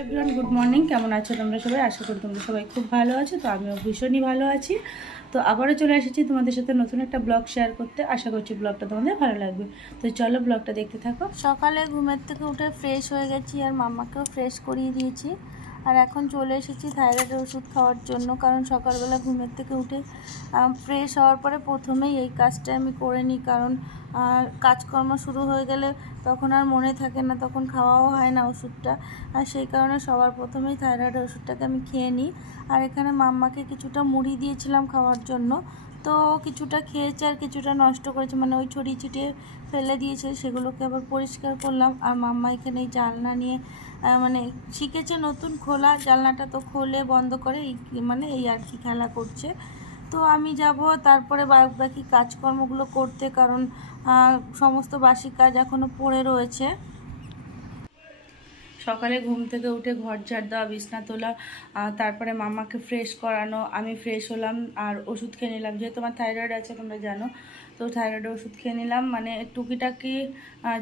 Everyone, good morning. কেমন আছো তোমরা সবাই? আশা করি তোমরা সবাই খুব ভালো আছো। তো আমিও ভীষণই ভালো আছি। তো আবারও চলে এসেছি তোমাদের সাথে নতুন একটা ব্লগ শেয়ার করতে। আশা করছি ব্লগটা তোমাদের ভালো লাগবে। তো চলো ব্লগটা দেখতে থাকো। সকালে ঘুমের থেকে উঠে ফ্রেশ হয়ে গেছি আর মাম্মাকেও ফ্রেশ করিয়ে দিয়েছি। আর এখন চলে এসেছি থাইরয়েডের ওষুধ খাওয়ার জন্য, কারণ সকালবেলা ঘুমের থেকে উঠে ফ্রেশ হওয়ার পরে প্রথমেই এই কাজটা আমি করে নিই, কারণ কাজকর্ম শুরু হয়ে গেলে তখন আর মনে থাকে না, তখন খাওয়াও হয় না ওষুধটা। আর সেই কারণে সবার প্রথমেই থাইরয়েডের ওষুধটাকে আমি খেয়ে নিই। আর এখানে মাম্মাকে কিছুটা মুড়ি দিয়েছিলাম খাওয়ার জন্য, তো কিছুটা খেয়েছে আর কিছুটা নষ্ট করেছে, মানে ওই ছড়িয়ে ছিটিয়ে ফেলে দিয়েছে, সেগুলোকে আবার পরিষ্কার করলাম। আর মাম্মা এখানে এই জানলা নিয়ে মানে শিখেছে নতুন খোলা, জানলাটা তো খোলে বন্ধ করে, মানে এই আর কি খেলা করছে। তো আমি যাব তারপরে বাকি কাজকর্মগুলো করতে, কারণ সমস্ত বাসি কাজ এখনও পড়ে রয়েছে। সকালে ঘুম থেকে উঠে ঘর ঝাড় দেওয়া, বিছনা তোলা, তারপরে মাম্মাকে ফ্রেশ করানো, আমি ফ্রেশ হলাম আর ওষুধ খেয়ে নিলাম। যেহেতু আমার থাইরয়েড আছে তোমরা জানো, তো থাইরয়েডের ওষুধ খেয়ে নিলাম। মানে টুকিটাকি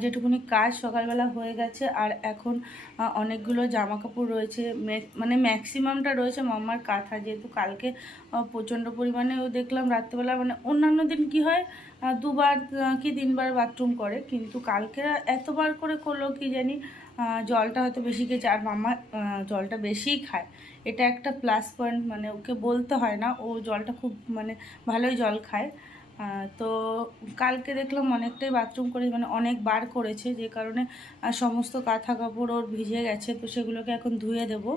যেটুকুনি কাজ সকালবেলা হয়ে গেছে। আর এখন অনেকগুলো জামা কাপড় রয়েছে, মানে ম্যাক্সিমামটা রয়েছে মাম্মার কাঁথা, যেহেতু কালকে প্রচণ্ড পরিমাণে দেখলাম রাত্রেবেলা। মানে অন্যান্য দিন কি হয় দুবার কি তিনবার বাথরুম করে, কিন্তু কালকে এতবার করে করলো কি জানি। জলটা হয়তো বেশি খেয়েছে, আর মাম্মা জলটা বেশিই খায়, এটা একটা প্লাস পয়েন্ট। মানে ওকে বলতে হয় না, ও জলটা খুব মানে ভালোই জল খায়। তো কালকে দেখলাম অনেকটাই বাথরুম করে, মানে অনেকবার করেছে, যে কারণে সমস্ত কাঁথা কাপড় ওর ভিজে গেছে। তো সেগুলোকে এখন ধুয়ে দেবো,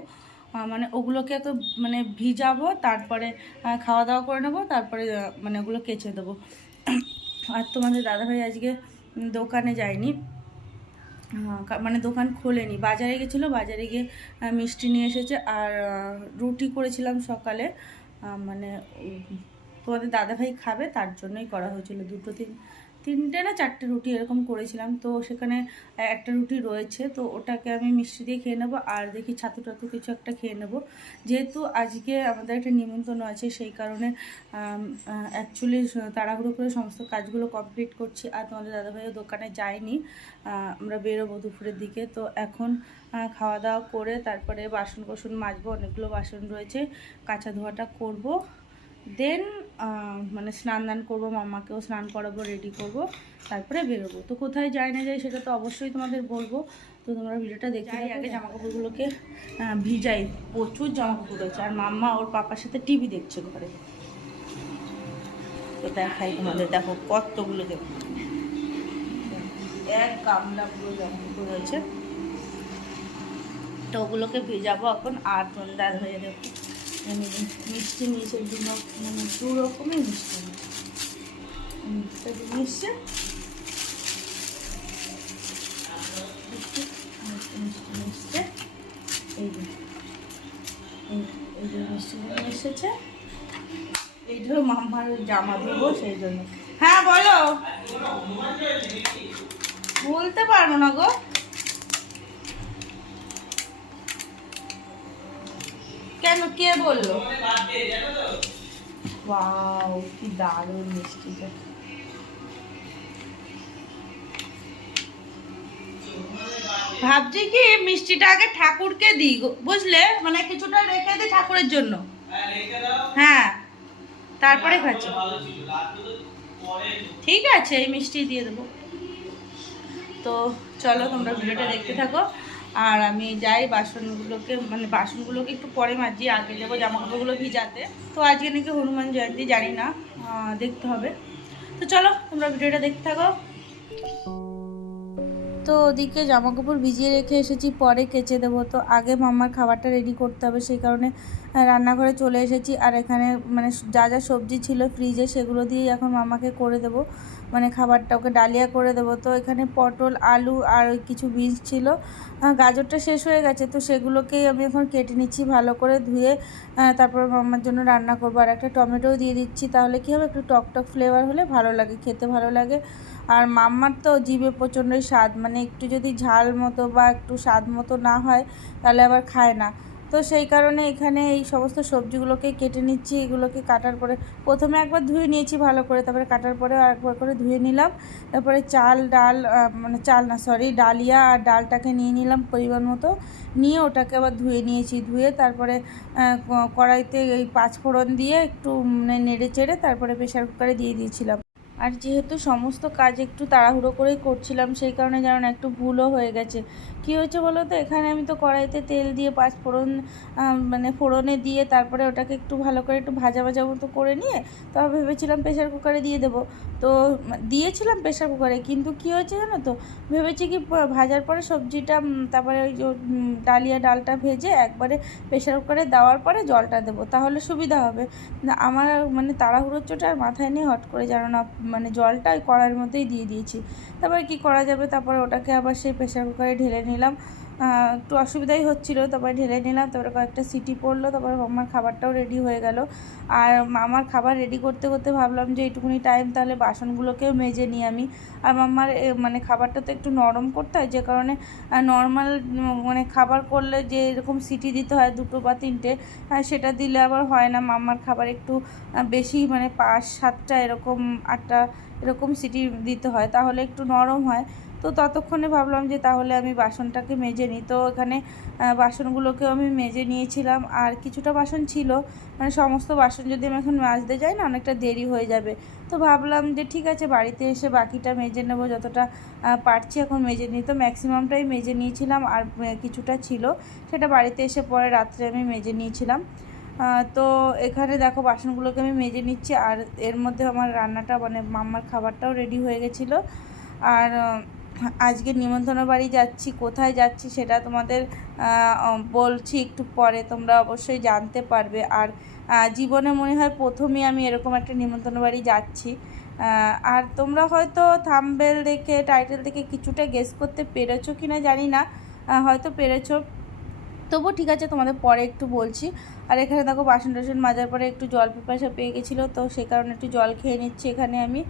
মানে ওগুলোকে তো মানে ভিজাবো, তারপরে খাওয়া দাওয়া করে নেবো, তারপরে মানে ওগুলো কেচে দেবো। আর তোমাদের দাদাভাই আজকে দোকানে যায়নি, মানে দোকান খোলেনি, বাজারে গেছিলো, বাজারে গিয়ে মিষ্টি নিয়ে এসেছে। আর রুটি করেছিলাম সকালে, মানে তোমাদের দাদাভাই খাবে তার জন্যই করা হয়েছিল। তিনটে না চারটে রুটি এরকম করেছিলাম। তো সেখানে একটা রুটি রয়েছে, তো ওটাকে আমি মিষ্টি দিয়ে খেয়ে নেবো, আর দেখি ছাতু টাতু কিছু একটা খেয়ে নেবো। যেহেতু আজকে আমাদের একটা নিমন্ত্রণ আছে, সেই কারণে অ্যাকচুয়ালি তাড়াহুড়ো করে সমস্ত কাজগুলো কমপ্লিট করছি। আর তোমাদের দাদাভাইও দোকানে যায়নি, আমরা বেরোবো দুপুরের দিকে। তো এখন খাওয়া দাওয়া করে তারপরে বাসন কোসন মাজবো, অনেকগুলো বাসন রয়েছে, কাঁচা ধোয়াটা করবো। দেন মানে স্নান দান করবো, মাম্মাকেও স্নান করাবো, রেডি করব, তারপরে বেরোবো। তো কোথায় যাই না যাই সেটা তো অবশ্যই তোমাদের বলবো। তো তোমরা ভিডিওটা দেখতে যাই। আগে জামাকাপড়গুলোকে ভিজাই, প্রচুর জামাকাপড় রয়েছে। আর মাম্মা ওর পাপার সাথে টিভি দেখছে ঘরে। তো দেখাই তোমাদের, দেখো কতগুলো জামা, এক গামলা পুরো জামাকাপড় রয়েছে। তো ওগুলোকে ভেজাবো এখন। আর তোমাদের হয়ে দেখো মিষ্টি নিয়েছে, মানে দু রকমের মিষ্টি নিয়েছে। মিষ্টি এই যে মিষ্টিগুলো এসেছে, এইটাও মাম্মার জামা দেবো সেই জন্য। হ্যাঁ বলো, বলতে পারবো না গো। কেন, কে বললো? ওয়াও, কি দারুণ মিষ্টিটা। ভাবছি কি মিষ্টিটা আগে ঠাকুরকে দিই, বুঝলে, মানে কিছুটা রেখে দিই ঠাকুরের জন্য। হ্যাঁ, তারপরে খাচ্ছি। ঠিক আছে, এই মিষ্টি দিয়ে দেবো। তো চলো তোমরা ভিডিওটা দেখতে থাকো। আর আমি যাই বাসনগুলোকে একটু পরে মাজি, আগে যাবো জামা কাপড়গুলো ভিজাতে। তো আজকে নাকি হনুমান জয়ন্তী, জানি না, দেখতে হবে। তো চলো তোমরা ভিডিওটা দেখতে থাকো। তো ওদিকে জামাকাপড় ভিজিয়ে রেখে এসেছি, পরে কেচে দেবো। তো আগে মাম্মার খাবারটা রেডি করতে হবে, সেই কারণে রান্নাঘরে চলে এসেছি। আর এখানে মানে যা যা সবজি ছিল ফ্রিজে, সেগুলো দিয়েই এখন মাম্মাকে করে দেবো, মানে খাবারটা ওকে ডালিয়া করে দেবো। তো এখানে পটল, আলু আর ওই কিছু বীজ ছিল, গাজরটা শেষ হয়ে গেছে, তো সেগুলোকেই আমি এখন কেটে নিচ্ছি ভালো করে ধুয়ে। তারপর মাম্মার জন্য রান্না করবো। আর একটা টমেটোও দিয়ে দিচ্ছি, তাহলে কী হবে, একটু টক ফ্লেভার হলে ভালো লাগে, খেতে ভালো লাগে। আর মাম্মার তো জিভে প্রচণ্ডই স্বাদ, মানে একটু যদি ঝাল মতো বা একটু স্বাদ মতো না হয় তাহলে আবার খায় না। তো সেই কারণে এখানে এই সমস্ত সবজিগুলোকে কেটে নিচ্ছি। এগুলোকে কাটার পরে প্রথমে একবার ধুয়ে নিয়েছি ভালো করে, তারপরে কাটার পরে আরেকবার করে ধুয়ে নিলাম। তারপরে চাল ডাল মানে চাল না সরি ডালিয়া আর ডালটাকে নিয়ে নিলাম পরিমাণ মতো, নিয়ে ওটাকে আবার ধুয়ে নিয়েছি। ধুয়ে তারপরে কড়াইতে এই পাঁচফোড়ন দিয়ে একটু মানে নেড়ে চেড়ে তারপরে প্রেশার কুকারে দিয়ে দিয়েছিলাম। আর যেহেতু সমস্ত কাজ একটু তাড়াহুড়ো করেই করছিলাম, সেই কারণে যেন একটু ভুলও হয়ে গেছে। কী হয়েছে বলো তো, এখানে আমি তো কড়াইতে তেল দিয়ে পাঁচফোড়ন মানে ফোড়নে দিয়ে তারপরে ওটাকে একটু ভালো করে একটু ভাজা ভাজা মতো করে নিয়ে তারপর ভেবেছিলাম প্রেশার কুকারে দিয়ে দেবো। তো দিয়েছিলাম প্রেশার কুকারে, কিন্তু কী হয়েছে জানো তো, ভেবেছি কি ভাজার পরে সবজিটা তারপরে ওই যে ডালিয়া ডালটা ভেজে একবারে প্রেশার কুকারে দেওয়ার পরে জলটা দেবো, তাহলে সুবিধা হবে না। আমার মানে তাড়াহুড়োর চোটে আর মাথায় নিয়ে হট করে যেন না মানে জলটা ওই কড়াইয়ের মধ্যেই দিয়ে দিয়েছি। তারপরে কি করা যাবে, তারপরে ওটাকে আবার সেই প্রেশার কুকারে ঢেলে নিলাম। একটু অসুবিধাই হচ্ছিলো, তারপরে ঢেলে নিলাম। তারপরে কয়েকটা সিটি পড়লো, তারপরে আমার খাবারটাও রেডি হয়ে গেল। আর আমার খাবার রেডি করতে করতে ভাবলাম যে এইটুকুনি টাইম তাহলে বাসনগুলোকেও মেজে নিই আমি। আর আমার মানে খাবারটা তো একটু নরম করতে হয়, যে কারণে নর্মাল মানে খাবার করলে যে এরকম সিটি দিতে হয় 2 বা 3টে, সেটা দিলে আবার হয় না। মাম্মার খাবার একটু বেশি মানে 5-7টা এরকম 8টা এরকম সিটি দিতে হয়, তাহলে একটু নরম হয়। তো ততক্ষণে ভাবলাম যে তাহলে আমি বাসনটাকে মেজে নিই। তো এখানে বাসনগুলোকেও আমি মেজে নিয়েছিলাম। আর কিছুটা বাসন ছিল, মানে সমস্ত বাসন যদি আমি এখন মাজতে যাই না অনেকটা দেরি হয়ে যাবে। তো ভাবলাম যে ঠিক আছে বাড়িতে এসে বাকিটা মেজে নেব, যতটা পারছি এখন মেজে নিই। তো ম্যাক্সিমামটাই মেজে নিয়েছিলাম, আর কিছুটা ছিল সেটা বাড়িতে এসে পরে রাত্রে আমি মেজে নিয়েছিলাম। তো এখানে দেখো বাসনগুলোকে আমি মেজে নিচ্ছি। আর এর মধ্যে আমার রান্নাটা মানে মাম্মার খাবারটাও রেডি হয়ে গেছিলো। আর আজকে নিমন্ত্রণ বাড়ি যাচ্ছি, কোথায় যাচ্ছি সেটা তোমাদের বলছি একটু পরে, তোমরা অবশ্যই জানতে পারবে। আর জীবনে মনে হয় প্রথমই আমি এরকম একটা নিমন্ত্রণ বাড়ি যাচ্ছি। আর তোমরা হয়তো থাম্বনেল দেখে টাইটেল দেখে কিছুটা গেস করতে পেরেছো কি না জানি না, হয়তো পেরেছো। তবু ঠিক আছে, তোমাদের পরে একটু বলছি। আর এখানে দেখো বাসন টাসন মাজার পরে একটু জল পিপাসা পেয়ে গেছিলো, তো সেই কারণে একটু জল খেয়ে নিচ্ছি এখানে আমি।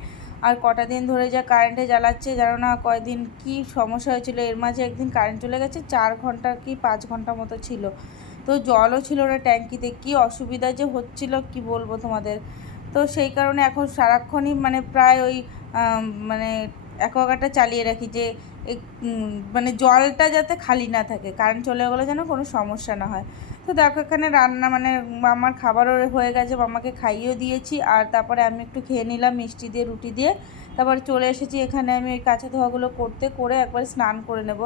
আর কটা দিন ধরে যা কারেন্টে জ্বালাচ্ছে জানো না, কয়দিন কি সমস্যা হয়েছিল। এর মাঝে একদিন কারেন্ট চলে গেছে 4 ঘন্টা কি 5 ঘন্টা মতো ছিল। তো জলও ছিল না ট্যাঙ্কিতে, কি অসুবিধা যে হচ্ছিল কি বলবো তোমাদের। তো সেই কারণে এখন সারাক্ষণই মানে প্রায় ওই মানে অ্যাকোয়াগার্ডটা চালিয়ে রাখি, যে মানে জলটা যাতে খালি না থাকে, কারেন্ট চলে গেলে যেন কোনো সমস্যা না হয়। তো দেখো এখানে রান্না মানে আমার খাবারও হয়ে গেছে, মামাকে খাইয়েও দিয়েছি। আর তারপরে আমি একটু খেয়ে নিলাম মিষ্টি দিয়ে রুটি দিয়ে। তারপরে চলে এসেছি এখানে আমি ওই কাঁচা ধোয়াগুলো করে একবারে স্নান করে নেব।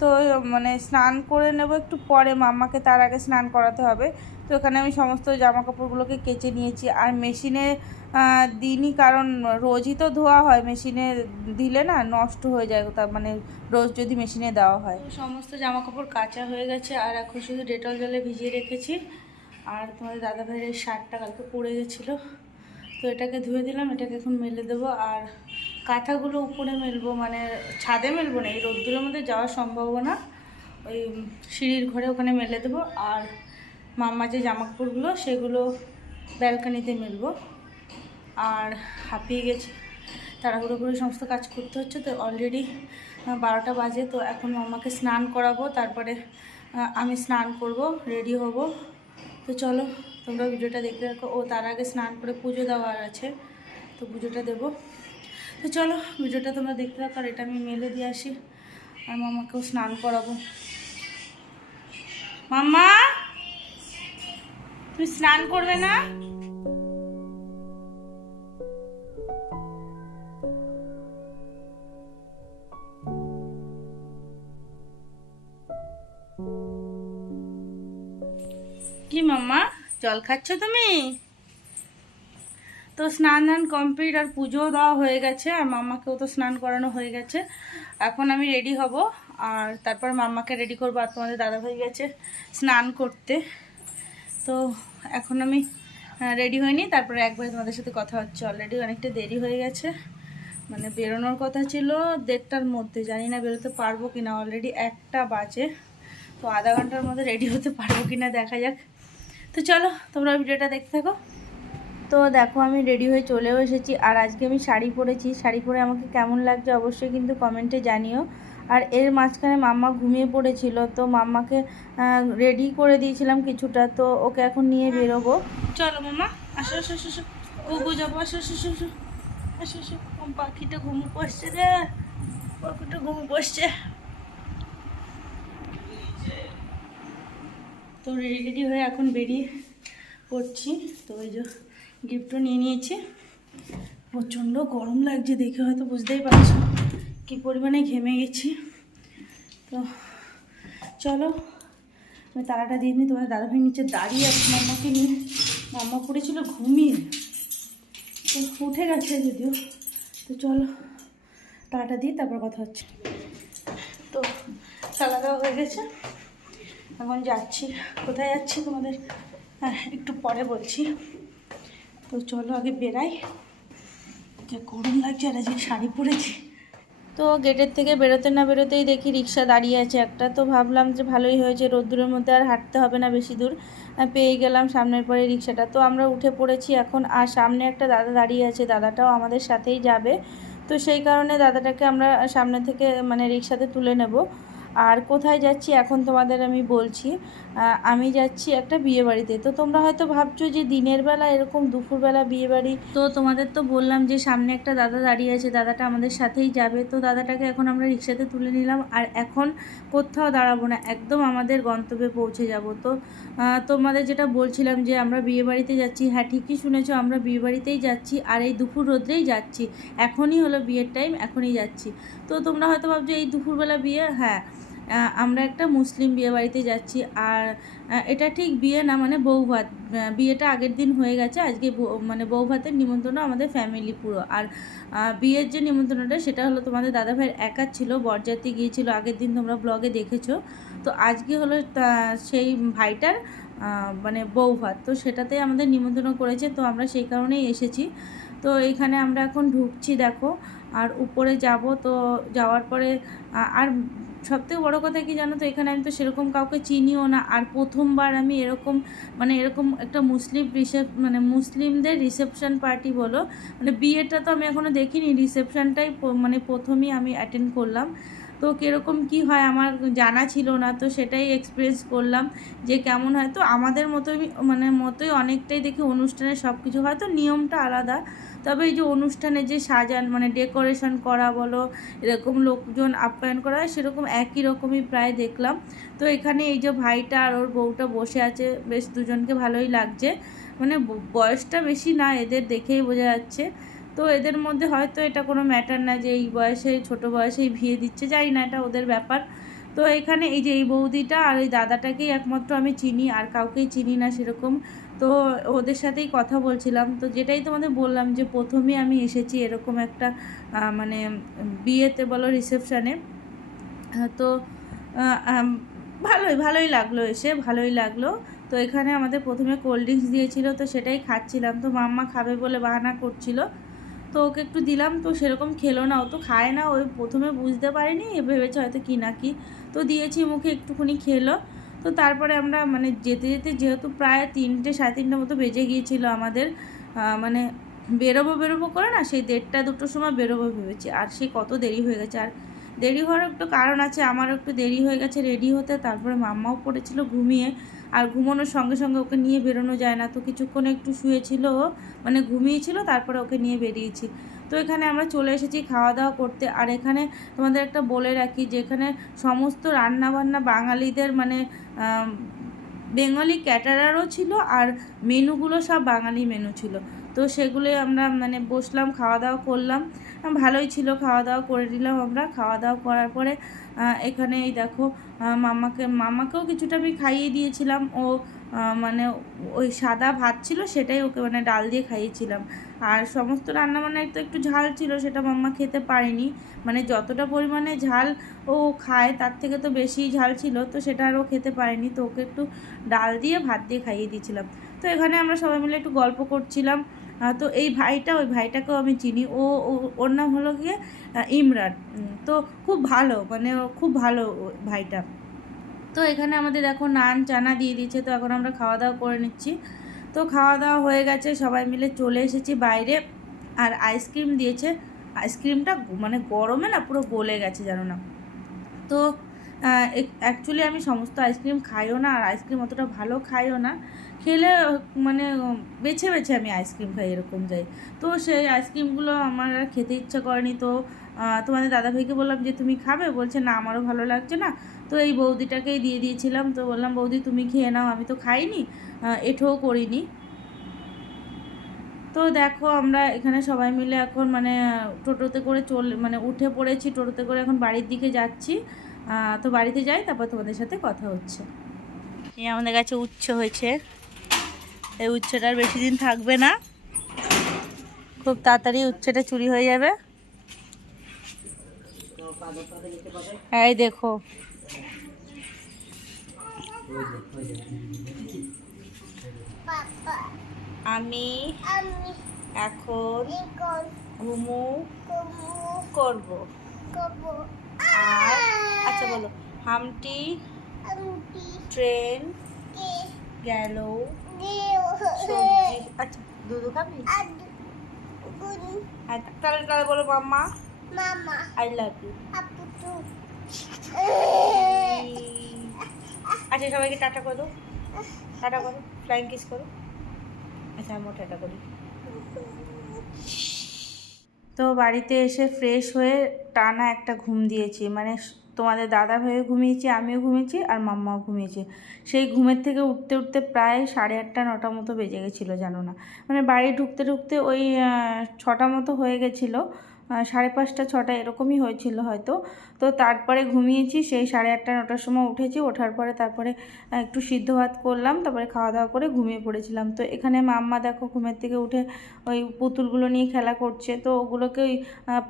তো মানে স্নান করে নেব একটু পরে, মাম্মাকে তার আগে স্নান করাতে হবে। তো এখানে আমি সমস্ত জামা কাপড়গুলোকে কেচে নিয়েছি। আর মেশিনে দিনই, কারণ রোজই তো ধোয়া হয়, মেশিনে দিলে না নষ্ট হয়ে যায়, তার মানে রোজ যদি মেশিনে দেওয়া হয়। সমস্ত জামা কাপড় কাচা হয়ে গেছে, আর এখন শুধু ডেটল জলে ভিজিয়ে রেখেছি। আর তোমাদের দাদাভাইয়ের এই শার্টটা কালকে পরে গেছিলো, তো এটাকে ধুয়ে দিলাম, এটাকে এখন মেলে দেবো। আর কাঁথাগুলো উপরে মেলবো, মানে ছাদে মেলবো না, এই রোদ্দুরের মধ্যে যাওয়া সম্ভব না, ওই সিঁড়ির ঘরে ওখানে মেলে দেবো। আর মাম্মা যে জামা কাপড়গুলো সেগুলো ব্যালকানিতে মেলবো। আর হাঁপিয়ে গেছি, তাড়াহুড়ো করে সমস্ত কাজ করতে হচ্ছে। তো অলরেডি 12টা বাজে। তো এখন মাম্মাকে স্নান করাবো, তারপরে আমি স্নান করব, রেডি হব। তো চলো তোমরা ভিডিওটা দেখতে থাকো। ও তার আগে স্নান করে পুজো দেওয়ার আছে, তো পুজোটা দেবো। তো চলো ভিডিওটা তোমরা দেখতে থাকো। আর এটা আমি মেলে দিয়ে আসি, আর মাম্মাকেও স্নান করাবো। মাম্মা তুমি স্নান করবে না? কি মাম্মা জল খাচ্ছ তুমি? তো স্নান কমপ্লিট, আর পুজোও দেওয়া হয়ে গেছে, আর মাম্মাকেও তো স্নান করানো হয়ে গেছে। এখন আমি রেডি হব, আর তারপর মাম্মাকে রেডি করবো। আর তোমাদের দাদাভাই গেছে স্নান করতে। তো এখন আমি রেডি হইনি, তারপরে একবারে তোমাদের সাথে কথা হচ্ছে। অলরেডি অনেকটা দেরি হয়ে গেছে, মানে বেরোনোর কথা ছিল 1:30টার মধ্যে, জানি না বেরোতে পারবো কি না। অলরেডি 1টা বাজে, তো আধা ঘন্টার মধ্যে রেডি হতে পারবো কি না দেখা যাক। তো চলো তোমরা ভিডিওটা দেখতে থাকো। তো দেখো আমি রেডি হয়ে চলেও এসেছি। আর আজকে আমি শাড়ি পরেছি, শাড়ি পরে আমাকে কেমন লাগছে অবশ্যই কিন্তু কমেন্টে জানিও। আর এর মাঝখানে মাম্মা ঘুমিয়ে পড়েছিল, তো মাম্মাকে রেডি করে দিয়েছিলাম কিছুটা, তো ওকে এখন নিয়ে বেরোবো। চলো মাম্মা, আসো আসো আসো আসো, গুগু যাবো, আসো আসো আসো আসো আসো আসো। পাখিটা ঘুমু পড়ছে রে, পাখিটা ঘুমু পড়ছে। তো রেডি হয়ে এখন বেরিয়ে পড়ছি। তো ওই যে গিফটও নিয়ে নিয়েছি। প্রচণ্ড গরম লাগছে, দেখে হয়তো বুঝতেই পারছো কী পরিমাণে ঘেমে গেছি। তো চলো আমি তালাটা দিয়ে নিই। তোমাদের দাদাভাই নিচে দাঁড়িয়ে আছে মাম্মাকে নিয়ে, মাম্মা পড়েছিল ঘুমিয়ে, তো উঠে গেছে যদিও। তো চলো তালাটা দিই, তারপর কথা হচ্ছে। তো তালা দেওয়া হয়ে গেছে, এখন যাচ্ছি। কোথায় যাচ্ছি তোমাদের একটু পরে বলছি। তো চলো আগে বেরাই, যে গরম লাগছে, আর আজকে শাড়ি পরেছি। তো গেটের থেকে বেরোতে না বেরোতেই দেখি রিক্সা দাঁড়িয়ে আছে একটা। তো ভাবলাম যে ভালোই হয়েছে, রোদ্দুরের মধ্যে আর হাঁটতে হবে না বেশি দূর, পেয়ে গেলাম সামনের পরে রিক্সাটা। তো আমরা উঠে পড়েছি এখন। আর সামনে একটা দাদা দাঁড়িয়ে আছে, দাদাটাও আমাদের সাথেই যাবে। তো সেই কারণে দাদাটাকে আমরা সামনে থেকে মানে রিক্সাতে তুলে নেব। আর কোথায় যাচ্ছি এখন তোমাদের আমি বলছি। আমি যাচ্ছি একটা বিয়েবাড়িতে। তো তোমরা হয়তো ভাবছো যে দিনের বেলা এরকম দুপুরবেলা বিয়েবাড়ি, তো তোমাদের তো বললাম যে সামনে একটা দাদা দাঁড়িয়ে আছে, দাদাটা আমাদের সাথেই যাবে। তো দাদাটাকে এখন আমরা রিক্সাতে তুলে নিলাম, আর এখন কোথাও দাঁড়াবো না, একদম আমাদের গন্তব্যে পৌঁছে যাব। তো তোমাদের যেটা বলছিলাম যে আমরা বিয়েবাড়িতে যাচ্ছি, হ্যাঁ ঠিকই শুনেছো, আমরা বিয়েবাড়িতেই যাচ্ছি। আর এই দুপুর রোদ্রেই যাচ্ছি, এখনই হলো বিয়ের টাইম, এখনই যাচ্ছি। তো তোমরা হয়তো ভাবছো এই দুপুরবেলা বিয়ে, হ্যাঁ আমরা একটা মুসলিম বিয়ে বাড়িতে যাচ্ছি। আর এটা ঠিক বিয়ে না, মানে বৌভাত। বিয়েটা আগের দিন হয়ে গেছে, আজকে মানে বৌভাতের নিমন্ত্রণ আমাদের ফ্যামিলি পুরো। আর বিয়ের যে নিমন্ত্রণটা সেটা হলো তোমাদের দাদাভাইয়ের একা ছিল, বরযাত্রী গিয়েছিল আগের দিন, তোমরা ব্লগে দেখেছো। তো আজকে হলো সেই ভাইটার মানে বৌভাত, তো সেটাতেই আমাদের নিমন্ত্রণ করেছে, তো আমরা সেই কারণেই এসেছি। তো এইখানে আমরা এখন ঢুকছি দেখো, আর উপরে যাব। তো যাওয়ার পরে আর সবথেকে বড়ো কথা কি জানো তো, এখানে আমি তো সেরকম কাউকে চিনিও না। আর প্রথমবার আমি এরকম মানে এরকম একটা মানে মুসলিমদের রিসেপশন পার্টি বলো, মানে বিয়েটা তো আমি এখনও দেখিনি, রিসেপশনটাই মানে প্রথমেই আমি অ্যাটেন্ড করলাম। তো কীরকম কি হয় আমার জানা ছিল না, তো সেটাই এক্সপিরিয়েন্স করলাম যে কেমন হয়। তো আমাদের মতোই অনেকটাই দেখি অনুষ্ঠানের সব কিছু, হয়তো নিয়মটা আলাদা, তবে এই যে অনুষ্ঠানে যে সাজান মানে ডেকোরেশন করা বলো, এরকম লোকজন আপ্যায়ন করা হয়, সেরকম একই রকমই প্রায় দেখলাম। তো এখানে এই যে ভাইটা আর ওর বউটা বসে আছে, বেশ দুজনকে ভালোই লাগছে, মানে বয়সটা বেশি না এদের, দেখেই বোঝা যাচ্ছে। তো এদের মধ্যে হয়তো এটা কোনো ম্যাটার না যে এই বয়সে ছোট বয়সেই বিয়ে দিচ্ছে, জানি না, এটা ওদের ব্যাপার। তো এখানে এই যে এই বৌদিটা আর এই দাদাটাকেই একমাত্র আমি চিনি, আর কাউকেই চিনি না সেরকম। তো ওদের সাথেই কথা বলছিলাম। তো যেটাই তোমাদের বললাম যে প্রথমেই আমি এসেছি এরকম একটা মানে বিয়েতে বলো, রিসেপশানে। তো ভালোই লাগলো, এসে ভালোই লাগলো। তো এখানে আমাদের প্রথমে কোল্ড ড্রিঙ্কস দিয়েছিল, তো সেটাই খাচ্ছিলাম। তো মাম্মা খাবে বলে বাহানা করছিল, তো ওকে একটু দিলাম। তো সেরকম খেলো না, ও তো খায় না, ওই প্রথমে বুঝতে পারিনি, ভেবেছে হয়তো কি না কি, তো দিয়েছি মুখে, একটুখানি খেলো। তো তারপরে আমরা মানে যেতে যেতে যেহেতু প্রায় 3টে 3:30 মতো বেজে গিয়েছিল আমাদের, মানে বেরোবো করে না, সেই 1:30-2টোর সময় বেরোবো ভেবেছি, আর সেই কত দেরি হয়ে গেছে। আর দেরি হওয়ার একটু কারণ আছে, আমারও একটু দেরি হয়ে গেছে রেডি হতে। তারপরে মাম্মাও পড়েছিল ঘুমিয়ে, আর ঘুমানোর সঙ্গে সঙ্গে ওকে নিয়ে বেরোনো যায় না, তো কিছুক্ষণ একটু শুয়েছিল ও, মানে ঘুমিয়েছিল, তারপরে ওকে নিয়ে বেরিয়েছি। তো এখানে আমরা চলে এসেছি খাওয়া দাওয়া করতে। আর এখানে তোমাদের একটা বলে রাখি যে এখানে সমস্ত রান্নাবান্না বাঙালিদের, মানে বেঙ্গলি ক্যাটারারও ছিল, আর মেনুগুলো সব বাঙালি মেনু ছিল। তো সেগুলোই আমরা মানে বসলাম, খাওয়া দাওয়া করলাম, ভালোই ছিল, খাওয়া দাওয়া করে নিলাম আমরা। খাওয়া দাওয়া করার পরে এখানে এই দেখো মামাকেও কিছুটা আমি খাইয়ে দিয়েছিলাম। ও মানে ওই সাদা ভাত ছিল, সেটাই ওকে মানে ডাল দিয়ে খাইয়েছিলাম। আর সমস্ত রান্নাবান্নায় তো একটু ঝাল ছিল, সেটা মাম্মা খেতে পারেনি, মানে যতটা পরিমাণে ঝাল ও খায় তার থেকে তো বেশি ঝাল ছিল, তো সেটা আর ও খেতে পারেনি। তো ওকে একটু ডাল দিয়ে ভাত দিয়ে খাইয়ে দিয়েছিলাম। তো এখানে আমরা সবাই মিলে একটু গল্প করছিলাম। তো এই ওই ভাইটাকেও আমি চিনি, ওর নাম হলো গিয়ে ইমরান। তো খুব ভালো, মানে খুব ভালো ভাইটা। তো এখানে আমাদের দেখো নান চানা দিয়ে দিয়েছে, তো এখন আমরা খাওয়া দাওয়া করে নিচ্ছি। তো খাওয়া দাওয়া হয়ে গেছে, সবাই মিলে চলে এসেছি বাইরে। আর আইসক্রিম দিয়েছে, আইসক্রিমটা মানে গরমে না পুরো গলে গেছে, জানো না। তো অ্যাকচুয়ালি আমি সমস্ত আইসক্রিম খাইও না, আর আইসক্রিম অতটা ভালো খাইও না। খেলে মানে বেছে বেছে আমি আইসক্রিম খাই, এরকম যাই। তো সেই আইসক্রিমগুলো আমার আর খেতে ইচ্ছা করেনি। তো তোমাদের দাদাভাইকে বললাম যে তুমি খাবে, বলছে না আমারও ভালো লাগছে না। তো এই বৌদিটাকেই দিয়ে দিয়েছিলাম। তো বললাম বৌদি তুমি খেয়ে নাও, আমি তো খাইনি, এঁঠোও করিনি। তো দেখো আমরা এখানে সবাই মিলে এখন মানে টোটোতে করে মানে উঠে পড়েছি, টোটোতে করে এখন বাড়ির দিকে যাচ্ছি। তো বাড়িতে যাই, তারপর তোমাদের সাথে কথা হচ্ছে। এই আমাদের কাছে উচ্ছে হয়েছে, এই উচ্ছেটা আর বেশি দিন থাকবে না, খুব তাড়াতাড়ি উচ্ছেটা চুরি হয়ে যাবে। এই দেখো আমি এখন ঘুমু করব। আর আচ্ছা বলো, হামটি ট্রেন গেল সবজি। আচ্ছা দুধ খাবি? তাহলে তাহলে বলো মাম্মা আই লাভ ইউ। আচ্ছা সবাইকে টাটা করো, টাটা করো, ফ্লাইং কিস করো। আচ্ছা আমি টাটা করি। তো বাড়িতে এসে ফ্রেশ হয়ে টানা একটা ঘুম দিয়েছি, মানে তোমাদের দাদা ভাইও ঘুমিয়েছি, আমিও ঘুমিয়েছি, আর মাম্মাও ঘুমিয়েছি। সেই ঘুমের থেকে উঠতে উঠতে প্রায় 8:30 9টা মতো বেজে গেছিলো, জানো না। মানে বাড়ি ঢুকতে ঢুকতে ওই 6টা মতো হয়ে গেছিলো, 5:30 6টা এরকমই হয়েছিল হয়তো। তো তারপরে ঘুমিয়েছি, সেই 8:30 9টার সময় উঠেছি। ওঠার পরে তারপরে একটু সিদ্ধ ভাত করলাম, তারপরে খাওয়া দাওয়া করে ঘুমিয়ে পড়েছিলাম। তো এখানে মাম্মা দেখো ঘুমের থেকে উঠে ওই পুতুলগুলো নিয়ে খেলা করছে। তো ওগুলোকে ওই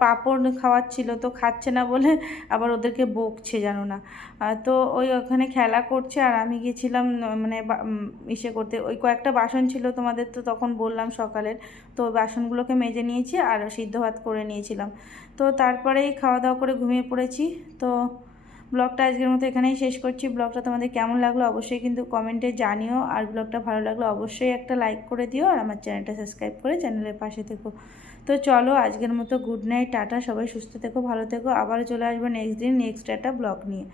পাঁপড় খাওয়াচ্ছিল, তো খাচ্ছে না বলে আবার ওদেরকে বকছে, জানো না। তো ওই ওখানে খেলা করছে, আর আমি গেছিলাম মানে ইসে করতে। ওই কয়েকটা বাসন ছিল তোমাদের তো তখন বললাম সকালের, তো ওই বাসনগুলোকে মেজে নিয়েছি আর সিদ্ধ ভাত করে নিয়েছিলাম। তো তারপরেই খাওয়া দাওয়া করে ঘুমিয়ে পড়েছি। তো ব্লগটা আজকের মতো এখানেই শেষ করছি। ব্লগটা তোমাদের কেমন লাগলো অবশ্যই কিন্তু কমেন্টে জানিও, আর ব্লগটা ভালো লাগলো অবশ্যই একটা লাইক করে দিও, আর আমার চ্যানেলটা সাবস্ক্রাইব করে চ্যানেলের পাশে থেকো। তো চলো আজকের মতো গুড নাইট, টাটা, সবাই সুস্থ থেকো, ভালো থেকো। আবারও চলে আসবো নেক্সট দিন নেক্সট একটা ব্লগ নিয়ে।